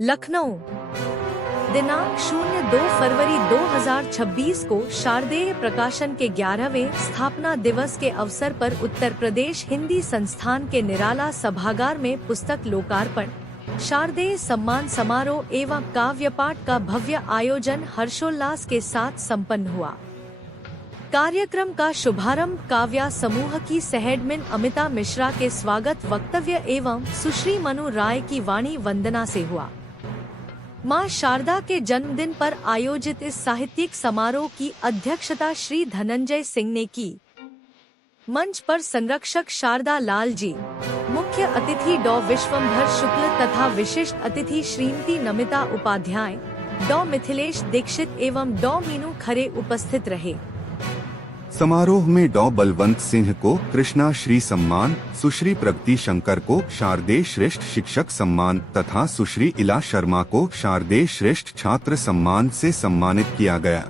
लखनऊ, दिनांक 02 फरवरी 2026 को शारदेय प्रकाशन के 11वें स्थापना दिवस के अवसर पर उत्तर प्रदेश हिंदी संस्थान के निराला सभागार में पुस्तक लोकार्पण, शारदेय सम्मान समारोह एवं काव्यपाठ का भव्य आयोजन हर्षोल्लास के साथ संपन्न हुआ। कार्यक्रम का शुभारंभ काव्या समूह की सहएडमिन अमिता मिश्रा के स्वागत वक्तव्य एवं सुश्री मनु राय की वाणी वंदना से हुआ। मां शारदा के जन्मदिन पर आयोजित इस साहित्यिक समारोह की अध्यक्षता श्री धनंजय सिंह ने की। मंच पर संरक्षक शारदा लाल जी, मुख्य अतिथि डॉ विश्वंभर शुक्ल तथा विशिष्ट अतिथि श्रीमती नमिता उपाध्याय, डॉ मिथिलेश दीक्षित एवं डॉ मीनू खरे उपस्थित रहे। समारोह में डॉ बलवंत सिंह को कृष्णा श्री सम्मान, सुश्री प्रगति शंकर को शारदेय श्रेष्ठ शिक्षक सम्मान तथा सुश्री इला शर्मा को शारदेय श्रेष्ठ छात्र सम्मान से सम्मानित किया गया।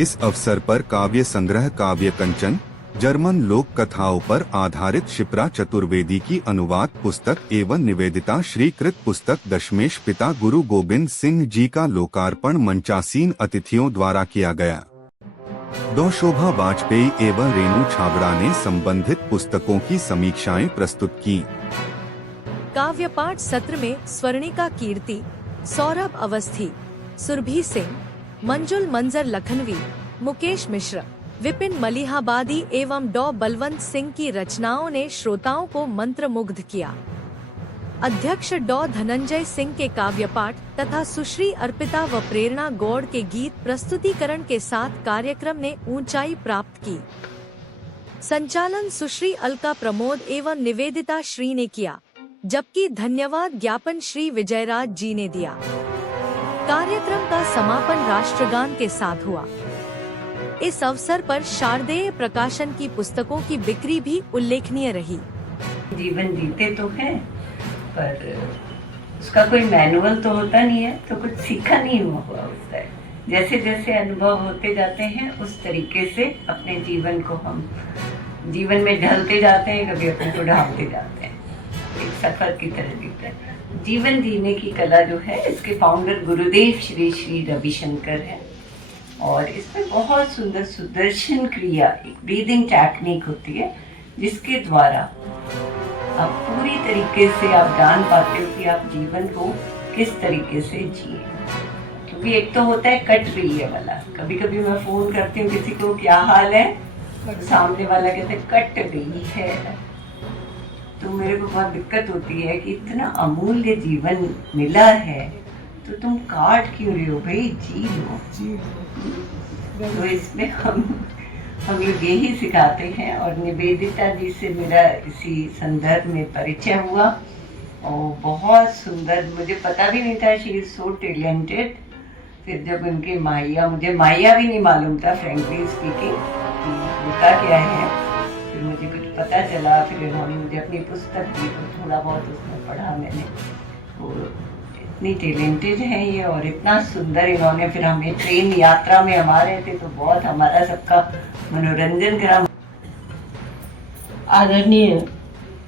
इस अवसर पर काव्य संग्रह काव्य कंचन, जर्मन लोक कथाओं पर आधारित शिप्रा चतुर्वेदी की अनुवाद पुस्तक एवं निवेदिता श्रीकृत पुस्तक दशमेश पिता गुरु गोविंद सिंह जी का लोकार्पण मंचासीन अतिथियों द्वारा किया गया। डॉ शोभा वाजपेयी एवं रेणु छाबड़ा ने संबंधित पुस्तकों की समीक्षाएं प्रस्तुत की। काव्यपाठ सत्र में स्वर्णिका कीर्ति, सौरभ अवस्थी, सुरभि सिंह, मंजुल मंजर लखनवी, मुकेश मिश्र, विपिन मलिहाबादी एवं डॉ बलवंत सिंह की रचनाओं ने श्रोताओं को मंत्रमुग्ध किया। अध्यक्ष डॉ धनंजय सिंह के काव्यपाठ तथा सुश्री अर्पिता व प्रेरणा गौड़ के गीत प्रस्तुतिकरण के साथ कार्यक्रम ने ऊंचाई प्राप्त की। संचालन सुश्री अलका प्रमोद एवं निवेदिता श्री ने किया, जबकि धन्यवाद ज्ञापन श्री विजयराज जी ने दिया। कार्यक्रम का समापन राष्ट्रगान के साथ हुआ। इस अवसर पर शारदेय प्रकाशन की पुस्तकों की बिक्री भी उल्लेखनीय रही। जीवन जीते तो हैं, पर उसका कोई मैनुअल तो होता नहीं है, तो कुछ सीखा नहीं हुआ होता है। जैसे जैसे अनुभव होते जाते हैं उस तरीके से अपने जीवन को हम जीवन में ढलते जाते हैं, कभी अपने को ढालते जाते हैं। एक सफर की तरह दिखता है। जीवन जीने की कला जो है, इसके फाउंडर गुरुदेव श्री श्री रविशंकर है और इसमें बहुत सुंदर सुदर्शन क्रिया, एक ब्रीदिंग टेक्निक होती है जिसके द्वारा आप पूरी तरीके से आप जान पाते हो कि आप जीवन को किस तरीके से जिए। क्योंकि एक तो होता है कट रही है वाला, कभी कभी मैं फोन करती हूँ किसी को, क्या हाल है, तो सामने वाला कहते कट रही है। तो मेरे को बहुत दिक्कत होती है कि इतना अमूल्य जीवन मिला है तो तुम काट क्यों रहे हो भाई, जी लो। तो इसमें हम लोग यही सिखाते हैं और निवेदिता जी से मेरा इसी संदर्भ में परिचय हुआ और बहुत सुंदर, मुझे पता भी नहीं था शी इज सो टैलेंटेड। फिर जब उनके माहिया, मुझे माहिया भी नहीं मालूम था फ्रेंकली स्पीकिंग कि होता क्या है, फिर मुझे कुछ पता चला। फिर उन्होंने मुझे अपनी पुस्तक दी तो थोड़ा बहुत उसमें पढ़ा मैंने। तो इतनी टैलेंटेड है ये और इतना सुंदर इन्होंने, फिर हमें ट्रेन यात्रा में हम आ रहे थे तो बहुत हमारा सबका मनोरंजन करा। आदरणीय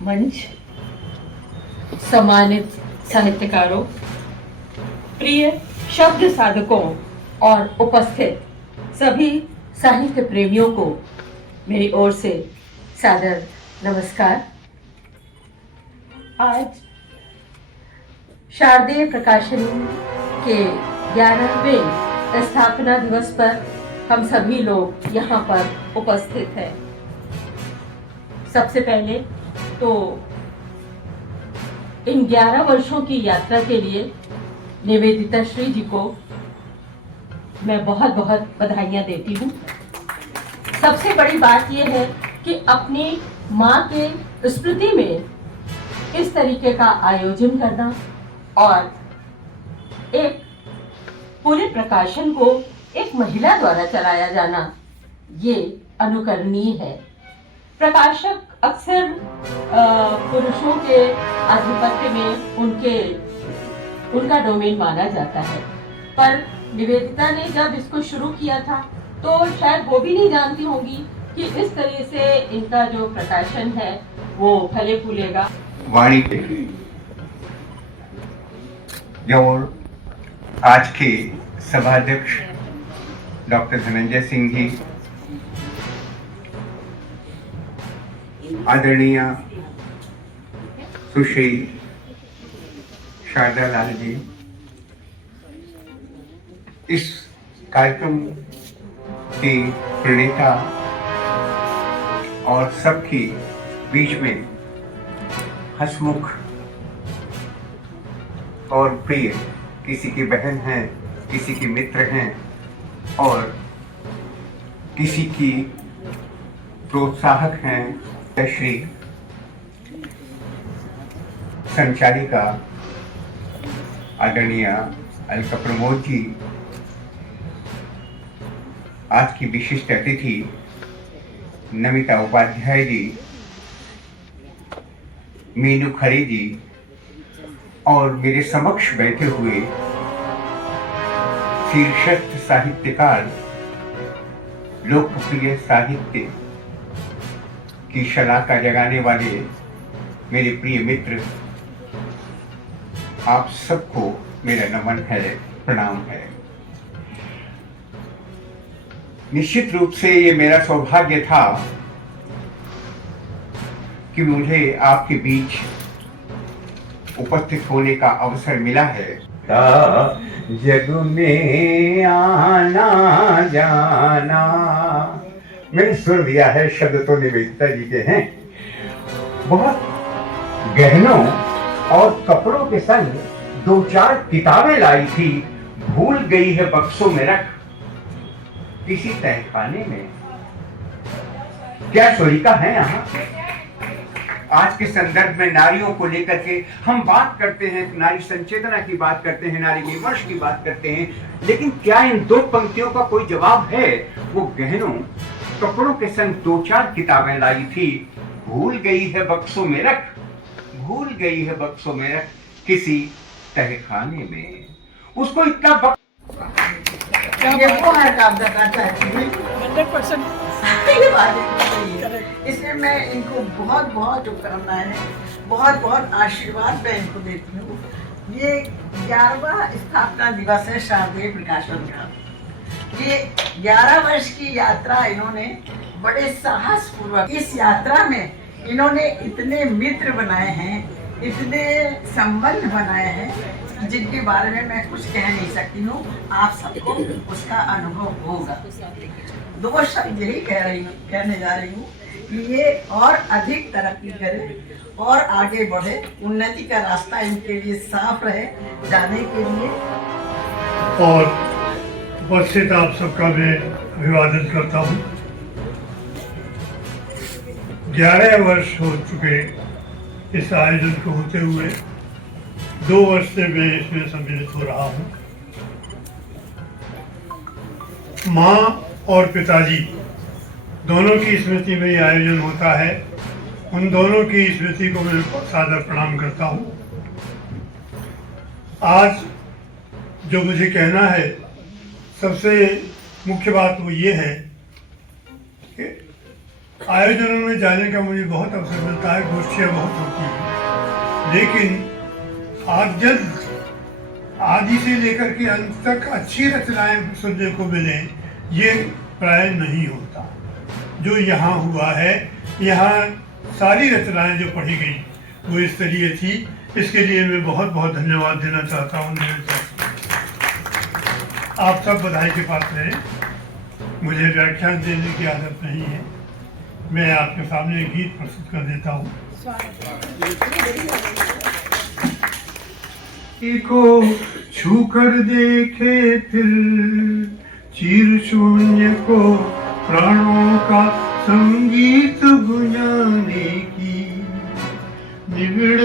मंच, सम्मानित साहित्यकारों, प्रिय शब्द साधकों और उपस्थित सभी साहित्य प्रेमियों को मेरी ओर से सादर नमस्कार। आज शारदेय प्रकाशन के 11वें स्थापना दिवस पर हम सभी लोग यहाँ पर उपस्थित हैं। सबसे पहले तो इन 11 वर्षों की यात्रा के लिए निवेदिता श्री जी को मैं बहुत बहुत बधाइयाँ देती हूँ। सबसे बड़ी बात यह है कि अपनी माँ के स्मृति में इस तरीके का आयोजन करना और एक पूरे प्रकाशन को एक महिला द्वारा चलाया जाना, ये अनुकरणीय है। प्रकाशक अक्सर पुरुषों के आधिपत्य में उनका डोमेन माना जाता है, पर निवेदिता ने जब इसको शुरू किया था तो शायद वो भी नहीं जानती होंगी कि इस तरह से इनका जो प्रकाशन है वो फले फूलेगा। वाणी और आज के सभाध्यक्ष डॉक्टर धनंजय सिंह जी, आदरणीय सुश्री शारदा लाल जी, इस कार्यक्रम के प्रणेता और सबके बीच में हंसमुख और प्रिय, किसी की बहन हैं, किसी की मित्र हैं और किसी की प्रोत्साहक हैं, श्री संचालिका आदरणीय अलका प्रमोद जी, आज की विशिष्ट अतिथि नमिता उपाध्याय जी, मीनू खरे जी और मेरे समक्ष बैठे हुए शीर्षस्थ साहित्यकार, लोकप्रिय साहित्य की शलाका जगाने वाले मेरे प्रिय मित्र, आप सबको मेरा नमन है, प्रणाम है। निश्चित रूप से ये मेरा सौभाग्य था कि मुझे आपके बीच उपस्थित होने का अवसर मिला है। जग में आना जाना, मैंने सुन दिया है, शब्द तो निवेदिता जी के हैं। बहुत गहनों और कपड़ों के संग 2-4 किताबें लाई थी, भूल गई है बक्सों में रख किसी तहखाने में। क्या सोरिका है यहाँ? आज के संदर्भ में नारियों को लेकर के हम बात करते हैं, नारी संचेतना की बात करते हैं, नारी विमर्श की बात करते हैं, लेकिन क्या इन 2 पंक्तियों का कोई जवाब है? वो गहनों कपड़ों के संग 2-4 किताबें लाई थी, भूल गई है बक्सों में रख, भूल गई है बक्सों में रख किसी तहखाने में। उसको इतना इसलिए मैं इनको बहुत बहुत शुभकामनाएं, बहुत बहुत आशीर्वाद मैं इनको देती हूँ। ये 11वां स्थापना दिवस है शारदेय प्रकाशन का। ये 11 वर्ष की यात्रा इन्होंने बड़े साहस पूर्वक, इस यात्रा में इन्होंने इतने मित्र बनाए हैं, इतने संबंध बनाए हैं, जिनके बारे में मैं कुछ कह नहीं सकती हूँ। आप सबको उसका अनुभव होगा। 2 शब्द यही कहने जा रही हूँ कि ये और अधिक तरक्की करे और आगे बढ़े, उन्नति का रास्ता इनके लिए साफ रहे जाने के लिए। और उपस्थित आप सबका मैं अभिवादन करता हूँ। 11 वर्ष हो चुके इस आयोजन को होते हुए, 2 वर्ष से मैं इसमें सम्मिलित हो रहा हूँ। माँ और पिताजी दोनों की स्मृति में ये आयोजन होता है। उन दोनों की स्मृति को मैं सादर प्रणाम करता हूँ। आज जो मुझे कहना है, सबसे मुख्य बात वो ये है कि आयोजनों में जाने का मुझे बहुत अवसर मिलता है, गोष्ठियाँ बहुत होती हैं, लेकिन आज जब आदि से लेकर के अंत तक अच्छी रचनाएं सुनने को मिले, ये प्राय नहीं होता। जो यहाँ हुआ है, यहाँ सारी रचनाएं जो पढ़ी गई वो इस स्तरीय थी। इसके लिए मैं बहुत बहुत धन्यवाद देना चाहता हूँ। आप सब बधाई के पात्र हैं। मुझे व्याख्यान देने की आदत नहीं है, मैं आपके सामने गीत प्रस्तुत कर देता हूँ। को छू कर देखे फिर चीर शून्य को प्राणों का संगीत गुंजाने की, निबिड़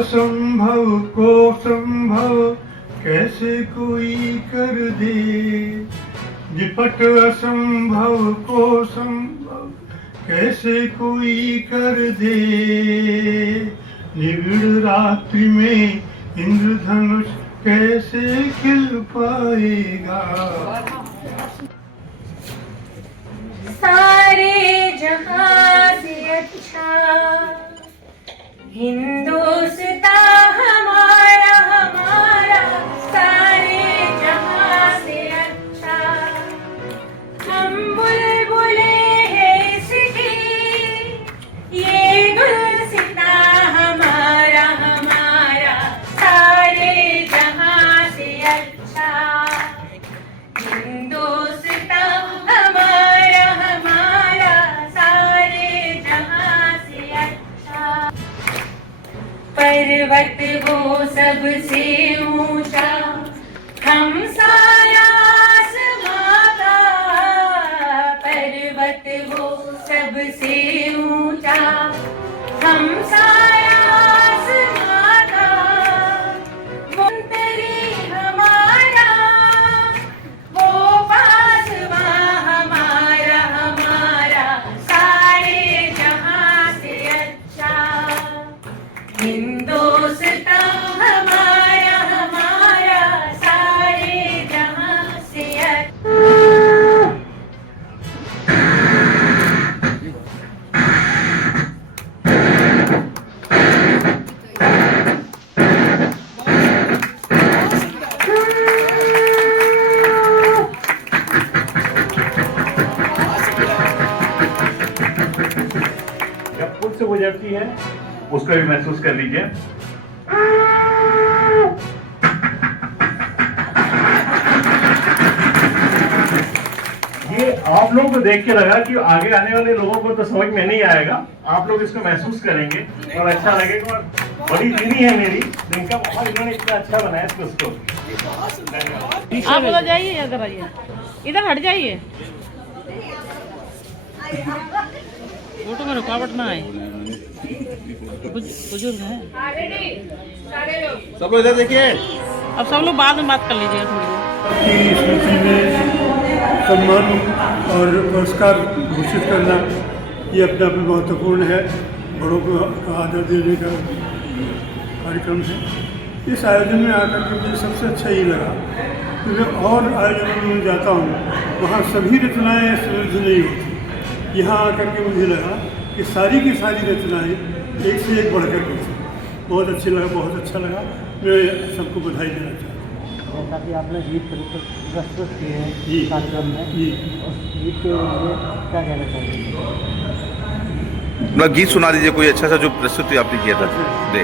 असंभव को संभव कैसे कोई कर दे, निपट असंभव को संभव कैसे कोई कर दे, निबिड़ रात्रि में इंद्रधनुष कैसे खिल पाएगा। सारे जहां से अच्छा हिंदुस्तान हमारा हमारा पर्वत वो सबसे ऊंचा, हम साया आसमां का। पर्वत वो सबसे ऊंचा, हम साया आसमां का। मुंतरी हमारा, वो पासवां हमारा, हमारा सारे जहां से अच्छा। हिंदुस्तान हमारा, हमारा सारे जहां से अच्छा। जब पुल से गुजरती है उसको भी महसूस कर लीजिए। ये आप लोगों को देख के लगा कि आगे आने वाले लोगों को तो समझ में नहीं आएगा, आप लोग इसको महसूस करेंगे और अच्छा लगेगा। और बड़ी दीदी है मेरी, जिनका बहुत इन्होंने इतना अच्छा बनाया उसको। आप उधर जाइए, इधर आइए, इधर हट जाइए, फोटो में रुकावट ना आए। बुजुर्ग हैं सब लोग इधर देखिए। अब सब लोग बाद में बात कर लीजिएगा थोड़ी देर। की स्मृति में सम्मान और पुरस्कार घोषित करना ये अपने आप में महत्वपूर्ण है। बड़ों को आदर देने का कार्यक्रम है। इस आयोजन में आकर के मुझे सबसे अच्छा ये लगा कि मैं और आयोजनों में जाता हूँ, वहाँ सभी रचनाएँ समृद्ध नहीं होती। यहाँ आकर के मुझे लगा कि सारी की सारी रचनाएँ एक से एक बढ़कर के थी। बहुत अच्छी लगा, बहुत अच्छा लगा। मैं सबको बधाई देना चाहता हूँ। जैसा कि आपने गीत प्रस्तुत किए हैं जी कार्यक्रम में, जी, उस गीत के लिए क्या कहना चाहिए? मतलब गीत सुना दीजिए कोई अच्छा सा जो प्रस्तुति आपने किया था। दे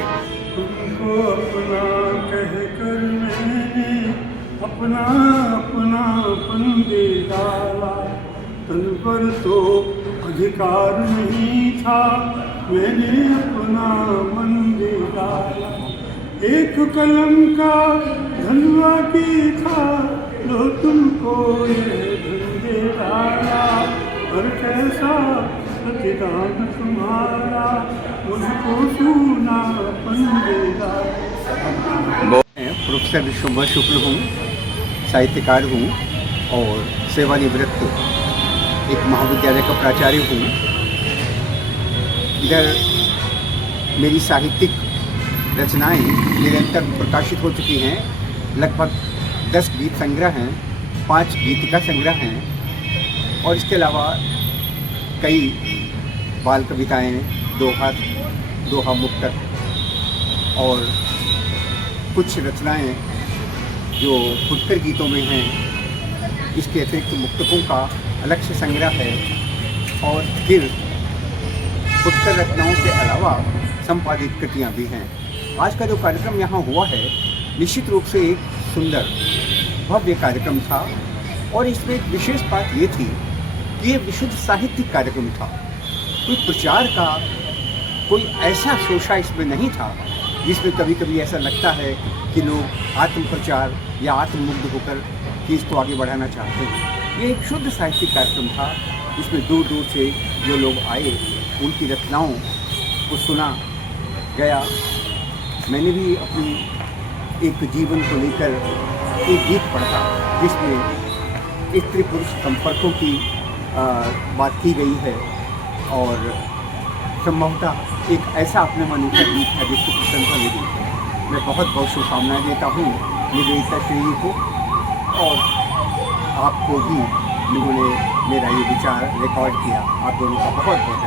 तुमको अपना कहकर मैंने अपना अपनापन दे डाला, तन पर तो अधिकार नहीं था, मैंने अपना मन दे डाला। एक कलम का धनवा की था, लो तुमको ये धन दे डाला। और कैसा प्रतिदान तुम्हारा, मुझको सूनापन दे डाला। प्रोफेसर विश्वम्भर शुक्ल हूँ, साहित्यकार हूँ और सेवानिवृत्त एक महाविद्यालय का प्राचार्य हूँ। इधर मेरी साहित्यिक रचनाएं निरंतर प्रकाशित हो चुकी हैं। लगभग 10 गीत संग्रह हैं, 5 गीतिका संग्रह हैं और इसके अलावा कई बाल कविताएं, दोहा मुक्तक और कुछ रचनाएं जो फुटकर गीतों में हैं। इसके अतिरिक्त मुक्तकों का अलग से संग्रह है और फिर फुटकर रचनाओं के अलावा संपादित कृतियाँ भी हैं। आज का जो कार्यक्रम यहाँ हुआ है निश्चित रूप से एक सुंदर भव्य कार्यक्रम था और इसमें एक विशेष बात ये थी कि ये विशुद्ध साहित्यिक कार्यक्रम था। कोई प्रचार का कोई ऐसा शोषा इसमें नहीं था जिसमें कभी कभी ऐसा लगता है कि लोग आत्म प्रचार या आत्ममुग्ध होकर चीज़ को आगे बढ़ाना चाहते हैं। ये एक शुद्ध साहित्यिक कार्यक्रम था जिसमें दूर दूर से जो लोग आए उनकी रचनाओं को सुना गया। मैंने भी अपनी एक जीवन को लेकर एक गीत पढ़ा जिसमें स्त्री पुरुष संपर्कों की बात की गई है और संभवतः एक ऐसा अपने मन का गीत है जिसकी प्रशंसा मिली है। मैं बहुत बहुत शुभकामनाएं देता हूँ निवेदिता श्री को और आपको भी जिन्होंने मेरा ये विचार रिकॉर्ड किया। आप दोनों का बहुत बहुत